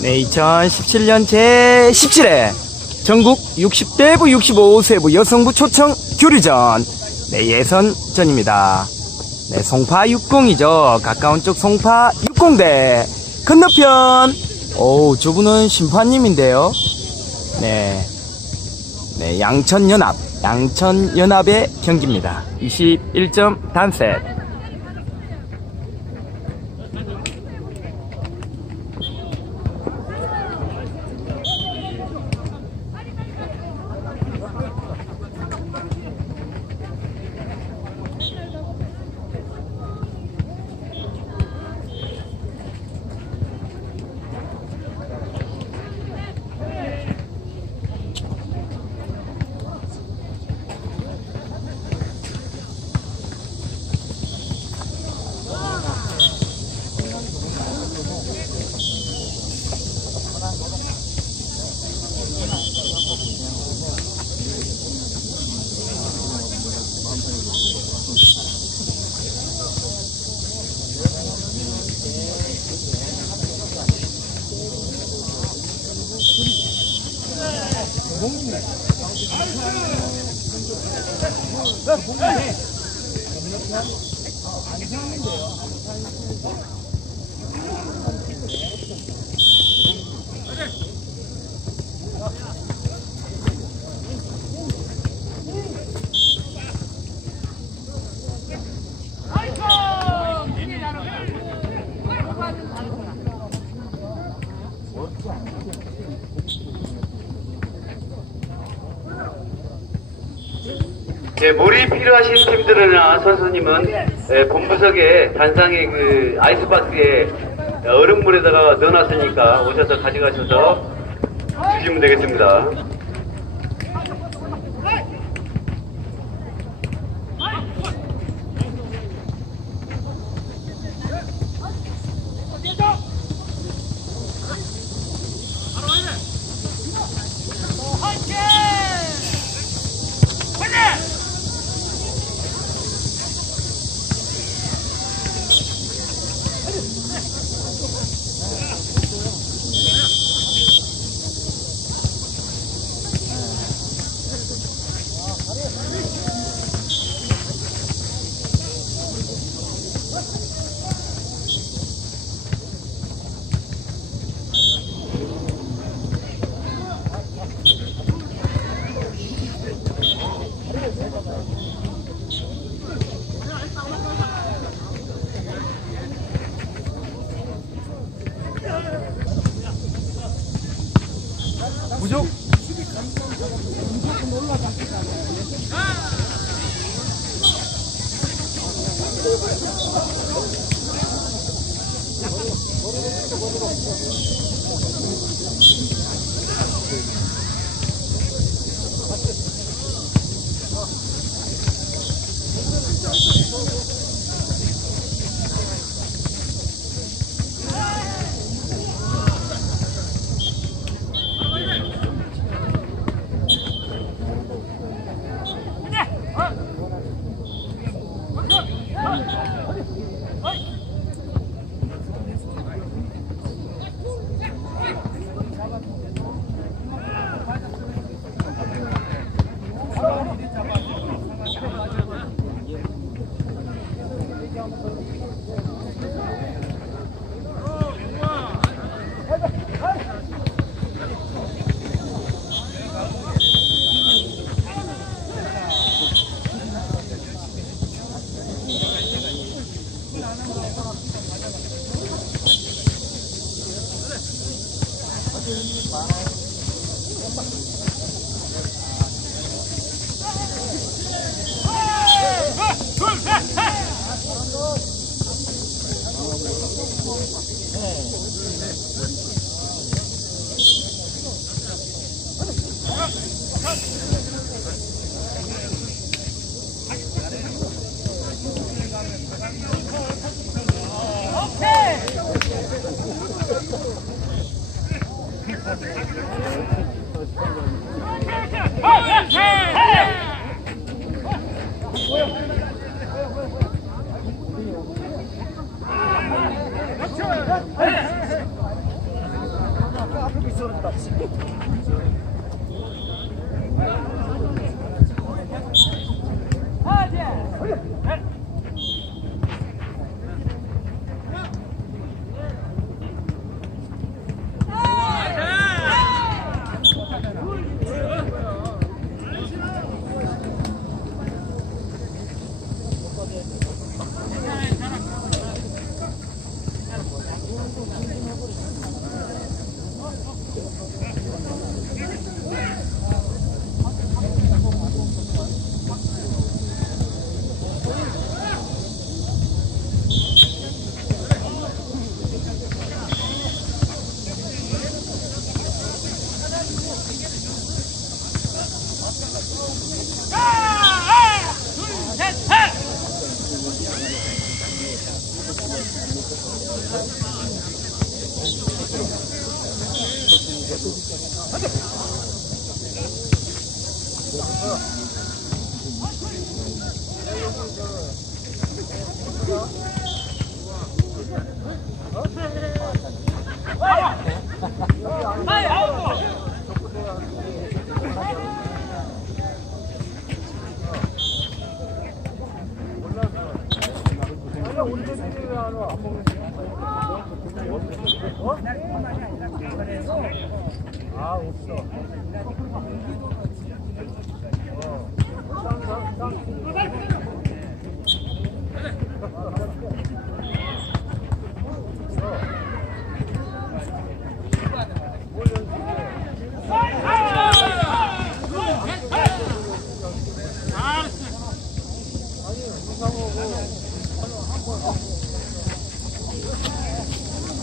네, 2017년 제17회 전국 60대부 65세부 여성부 초청 교류전 네, 예선전입니다. 네, 송파 60이죠. 가까운 쪽 송파 60대 건너편 오, 저분은 심판님인데요. 네. 네, 양천연합, 양천연합의 경기입니다. 21점 단셋. 네, 몰이 필요하신 팀들이나 선수님은 예, 본부석에 단상의 그 아이스박스에 얼음물에다가 넣어놨으니까 오셔서 가져가셔서 주시면 되겠습니다.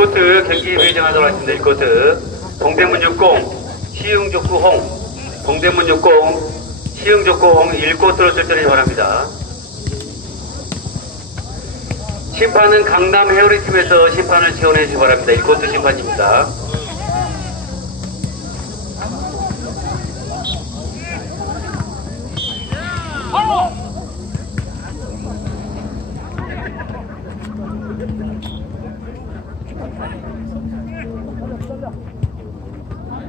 1코트 경기 회전하도록 하겠습니다. 1코트. 동대문 60, 시흥 족구 홍. 동대문 60, 시흥 족구 홍 1코트로 출전해 바랍니다. 심판은 강남 헤어리 팀에서 심판을 지원해 주시 기 바랍니다. 1코트 심판입니다.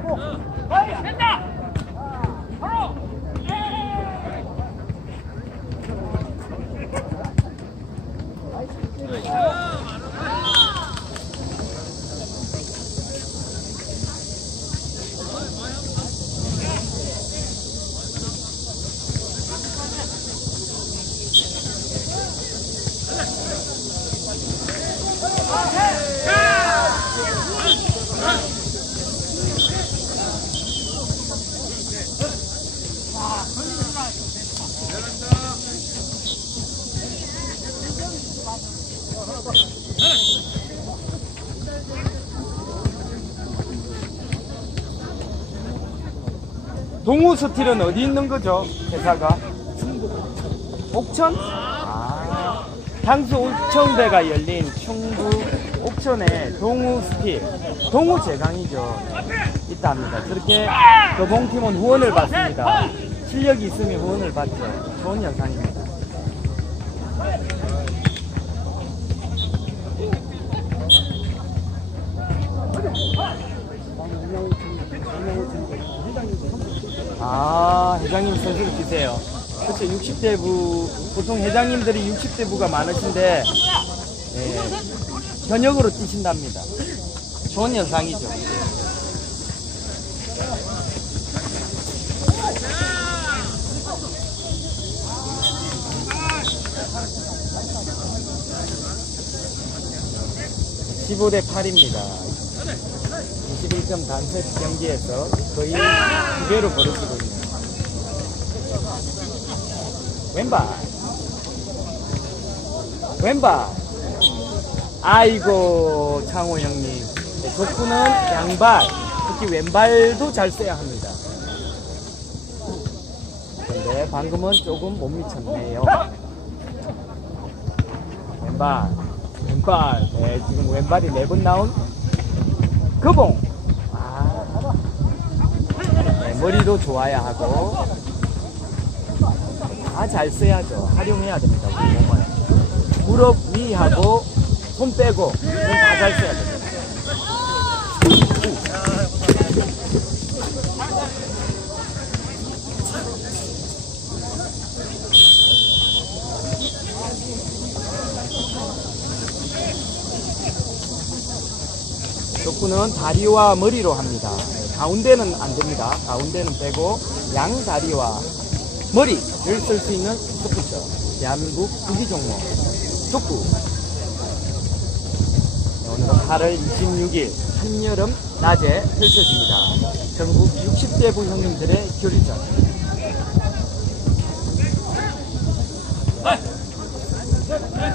어. 동우 스틸은 어디 있는 거죠? 회사가? 옥천? 아, 향수 옥천대가 열린 충북 옥천의 동우 스틸, 동우 제강이죠. 있다 합니다. 그렇게 도봉팀은 후원을 받습니다. 실력이 있으면 후원을 받죠. 좋은 영상입니다. 아, 회장님 선수를 끼세요. 그렇죠. 60대 부, 보통 회장님들이 60대 부가 많으신데, 예, 현역으로 뛰신답니다. 좋은 현상이죠. (15대 8입니다) 21점 단세 경기에서 거의 두 배로 벌어지고 있네요. 왼발. 왼발. 아이고, 창호 형님. 네, 덕분은 양발, 특히 왼발도 잘 써야 합니다. 근데 방금은 조금 못 미쳤네요. 왼발, 왼발. 네, 지금 왼발이 네 번 나온 그봉. 아, 네, 머리도 좋아야 하고 다 잘 써야죠. 활용해야 됩니다. 우리 몸을. 무릎 위하고 손 빼고 다 잘 써야 됩니다. 족구는 다리와 머리로 합니다. 가운데는 안 됩니다. 가운데는 빼고 양 다리와 머리를 쓸 수 있는 스포츠. 대한민국 구기 종목 족구. 네, 오늘은 8월 26일 한여름 낮에 펼쳐집니다. 전국 60대 부 형님들의 교류전. 야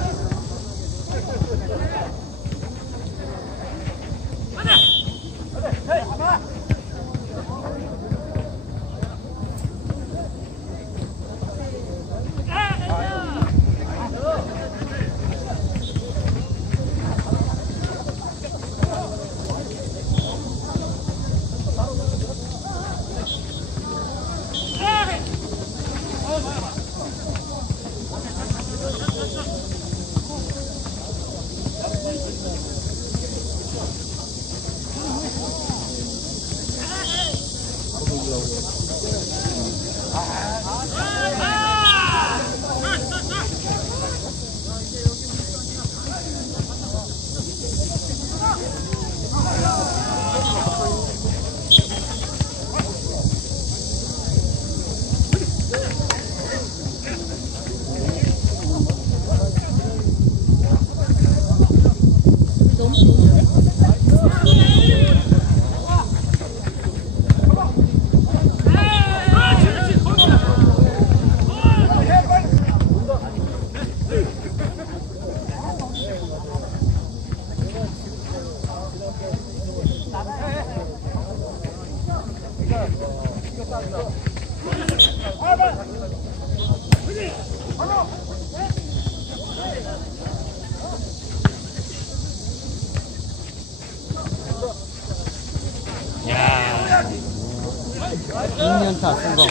2년차 성공.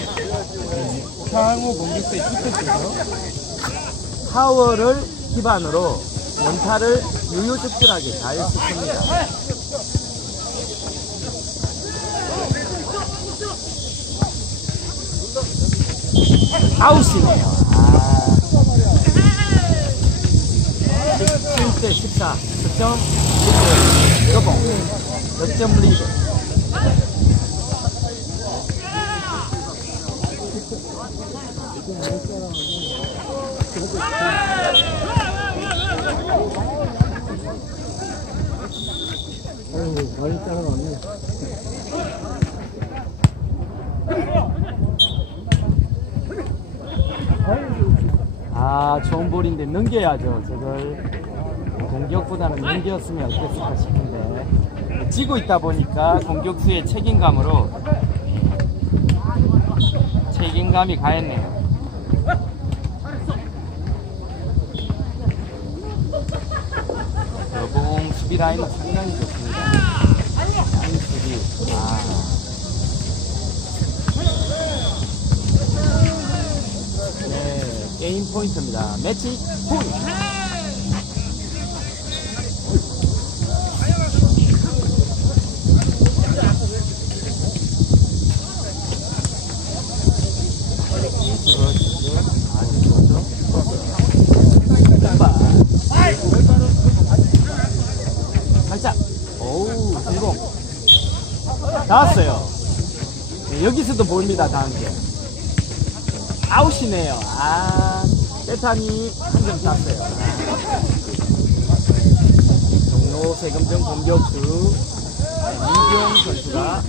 상호 공격수의 히트죠. 파워를 기반으로 연타를 유효적절하게 잘 씁니다. 아웃이네요. 아. 17대 14. 득점. 여봉. 득점 리드. 많이 따라가네. 아, 좋은 볼인데 넘겨야죠. 저걸 공격보다는 넘겼으면 어땠을까 싶은데 지고 있다 보니까 공격수의 책임감으로 책임감이 가했네요. 여봉 수비 라인은 상당히 좋습 게임 포인트입니다. 매치 포인트. 나왔어요. 네, 여기서도 봅니다, 다음 게. 아웃이네요. 아. 세탄이 한점 땄어요. 종로 세금정 공격수 민경 선수가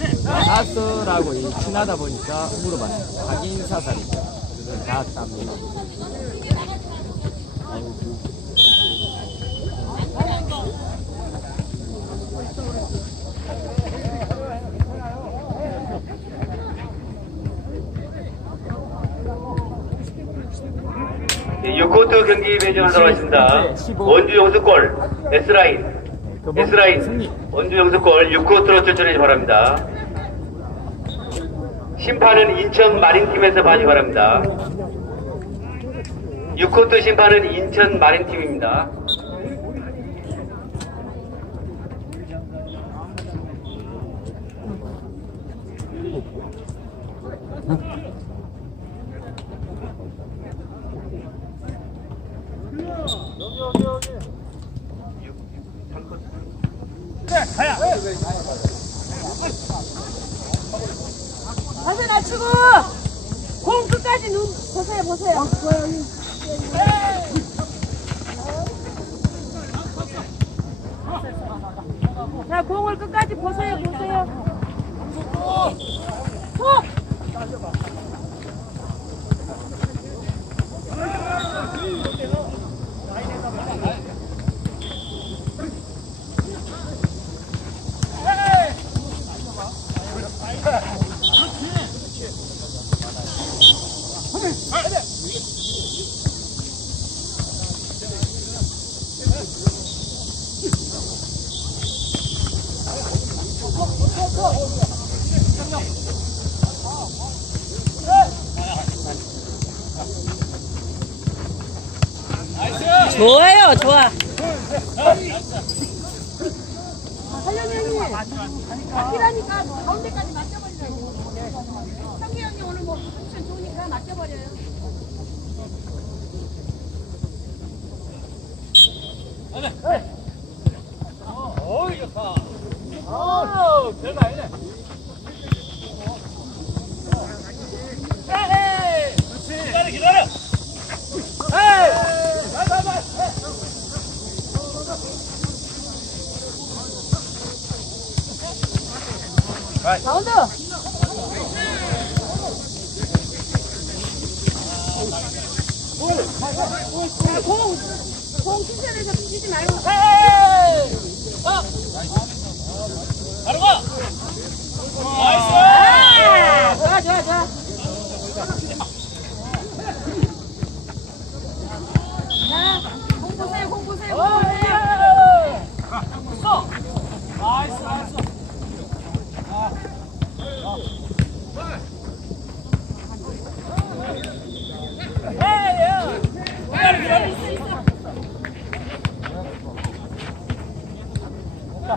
이 친하다 보니까 물어봤어요. 확인 사살이죠. 그걸 닿았답니다. 6코트 경기 배정하도록 하겠습니다. 원주 영수골 S라인 S라인 원주 영수골 6코트로 출전해 바랍니다. 심판은 인천 마린팀에서 봐주기 바랍니다. 6코트 심판은 인천 마린팀입니다. 끝까지 눈 보세요 보세요 자 공을 끝까지 보세요 보세요 속! 좋아요 좋아. 하려면 아끼라니까 가운데까지 맡겨버리라고 성기 형님 오늘 뭐 컨디션 좋으니까 맡겨버려요 가 운데 공, 공, 공 칭찬해서 뛰지 말고. 아, 좋아, 좋아, 좋아. 자, 공 보세요, 공 보세요, 공 보세요. 네,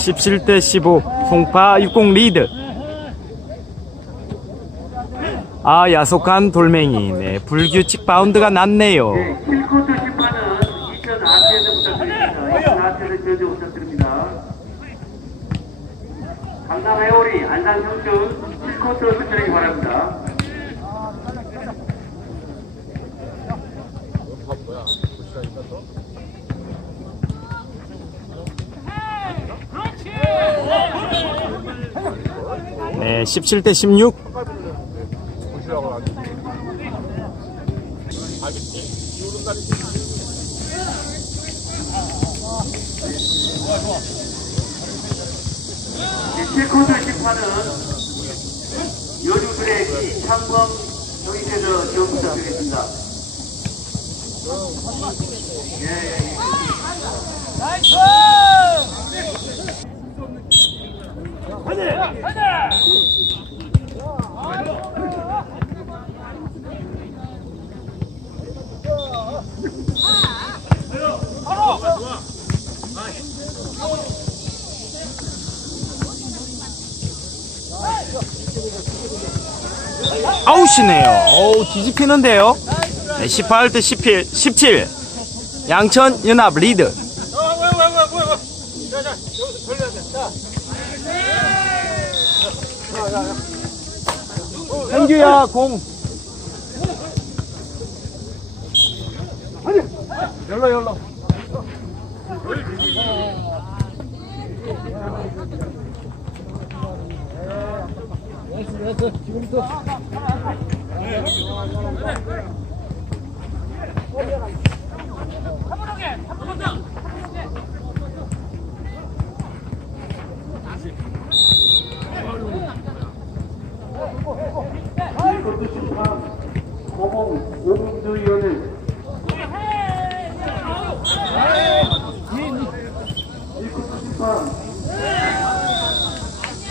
17대 15 송파 60 리드 아 야속한 돌멩이 네, 불규칙 바운드가 났네요 네, 7코트 심판은 2000 아트에서 부탁드립니다. 2000 아트에서 저지 부탁드립니다. 강남 해오리 안산 청춘 7코트로 출전하기 바랍니다. 네, 17대 16 7코트 심판은 요주들의 이창범 형님께서 지원 부탁드리겠습니다. 아웃이네요. 어우, 뒤집히는데요. 네, 18대 17, 17. 양천 연합 리드. 현규야 공. 열러 열러. 고봉 오민주위원을 일코트 심판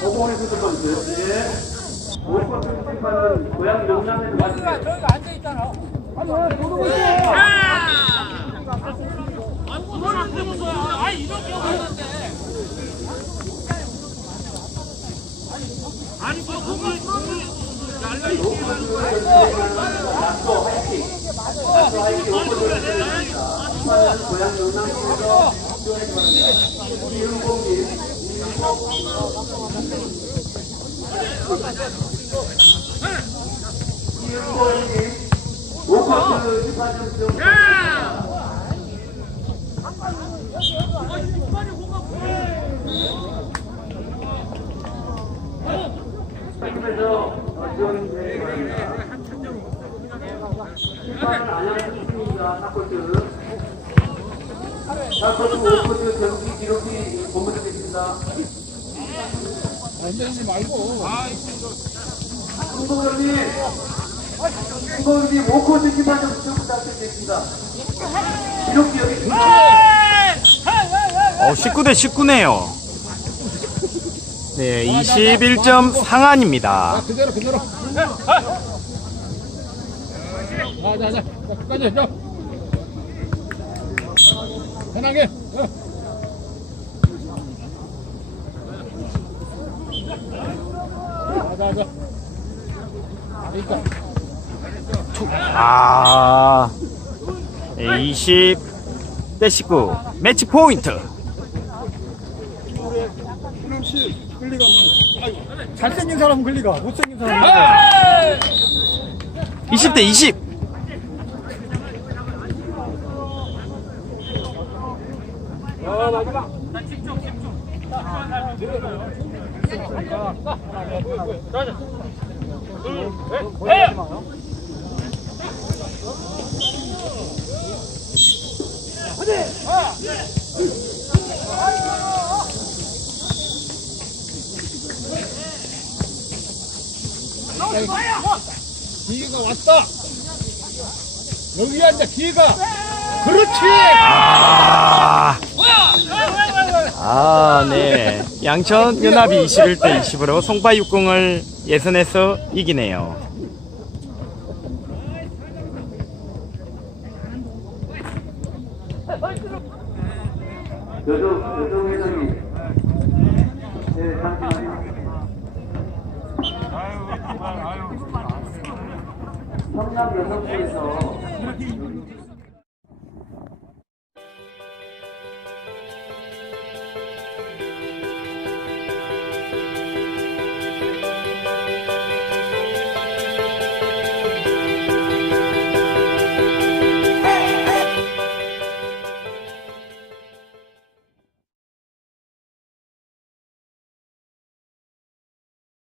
고봉에서 심 판이세요? 예. 오코트 심판은 고향 영남에서 맞으세요? 오코트 심판 좀 그래서 지원 바랍니다. 심판은 안양 수입니다. 사코트. 사코트 5코트 경기 기록이 본부되겠습니다. 흔들지 말고. 홍보관님, 홍보관님 5코트 심판 좀 부탁드리겠습니다. 기록 기억이 어, 19대 19네요. 네, 21점 상한입니다. 그대로 그대로. 자, 끝까지 자. 편하게. 어. 자자자. 그러니까 아, 20 대 19 매치 포인트. 혹시 뭐 잘생긴 사람은 끌리가 못생긴 사람은 끌리가 20대 20. 기회가 왔다. 여기 앉아 기회가. 그렇지. 아, 아, 네. 양천 연합이 21대 20으로 송파 육공을 예선에서 이기네요. 여정, 여정 회장님. 네, 잠시만요. 성남 여성부에서